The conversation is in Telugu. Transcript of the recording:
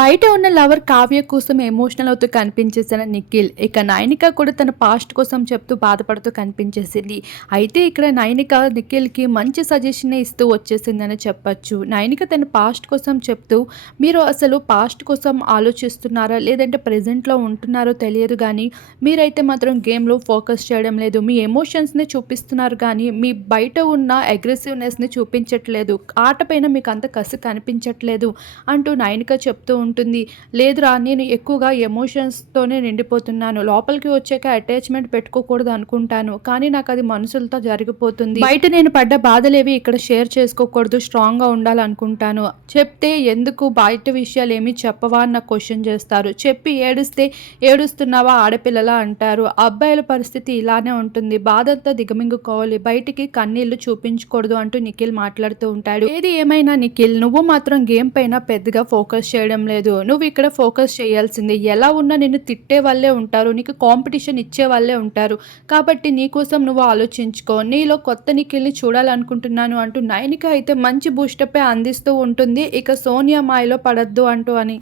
బయట ఉన్న లవర్ కావ్య కోసం ఎమోషనల్ అవుతూ కనిపించేసిన నిఖిల్ ఇక నైనిక కూడా తన పాస్ట్ కోసం చెప్తూ బాధపడుతూ కనిపించేసింది. అయితే ఇక్కడ నయనిక నిఖిల్కి మంచి సజెషన్ ఇస్తూ వచ్చేసిందని చెప్పచ్చు. నైనిక తన పాస్ట్ కోసం చెప్తూ మీరు అసలు పాస్ట్ కోసం ఆలోచిస్తున్నారా? లేదంటే ప్రజెంట్లో ఉంటున్నారో తెలియదు కానీ మీరైతే మాత్రం గేమ్లో ఫోకస్ చేయడం లేదు. మీ ఎమోషన్స్ని చూపిస్తున్నారు కానీ మీ బయట ఉన్న అగ్రెసివ్నెస్ని చూపించట్లేదు. ఆట పైన మీకు అంత కసి కనిపించట్లేదు అంటూ నయనిక చెప్తూ ఉంటుంది. లేదురా నేను ఎక్కువగా ఎమోషన్స్తోనే నిండిపోతున్నాను. లోపలికి వచ్చాక అటాచ్మెంట్ పెట్టుకోకూడదు అనుకుంటాను. కానీ నాకు అది మనసులతో జరిగిపోతుంది. బయట నేను పడ్డ బాధలేవి ఇక్కడ షేర్ చేసుకోకూడదు. స్ట్రాంగ్గా ఉండాలనుకుంటాను. చెప్తే ఎందుకు బయట విషయాలు ఏమీ చెప్పవా అన్న క్వశ్చన్ చేస్తారు. చెప్పి ఏడుస్తే ఏడుస్తున్నావా ఆడపిల్లలా అంటారు. అబ్బాయిల పరిస్థితి ఇలానే ఉంటుంది. బాధంతా దిగమింగుకోవాలి. బయటికి కన్నీళ్ళు చూపించకూడదు అంటూ నిఖిల్ మాట్లాడుతూ ఉంటాడు. ఏది ఏమైనా నిఖిల్ నువ్వు మాత్రం గేమ్ పైన పెద్దగా ఫోకస్ చేయడం లేదు. నువ్వు ఇక్కడ ఫోకస్ చేయాల్సింది ఎలా ఉన్నా నిన్ను తిట్టే వాళ్ళే ఉంటారు నీకు కాంపిటీషన్ ఇచ్చే వాళ్ళే ఉంటారు. కాబట్టి నీకోసం నువ్వు ఆలోచించుకో. నీలో కొత్త నిఖిల్ని చూడాలనుకుంటున్నాను అంటూ నయనిక అయితే మంచి బూస్టప్పే అందిస్తూ ఉంటుంది. ఇక సోనియా మాయలో పడద్దు అంటూ అని.